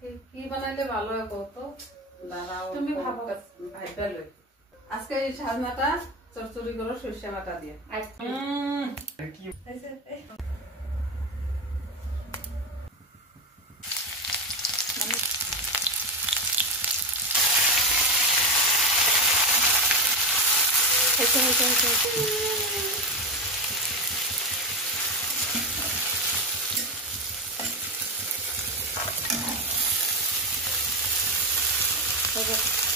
কি বানাইলে ভালো হয় কত দাঁড়াও তুমি ভাবো ভাইটা লই আজকে এই সাজনাটা চচ্চড়ি করো সরষে বাটা দিয়ে Okay.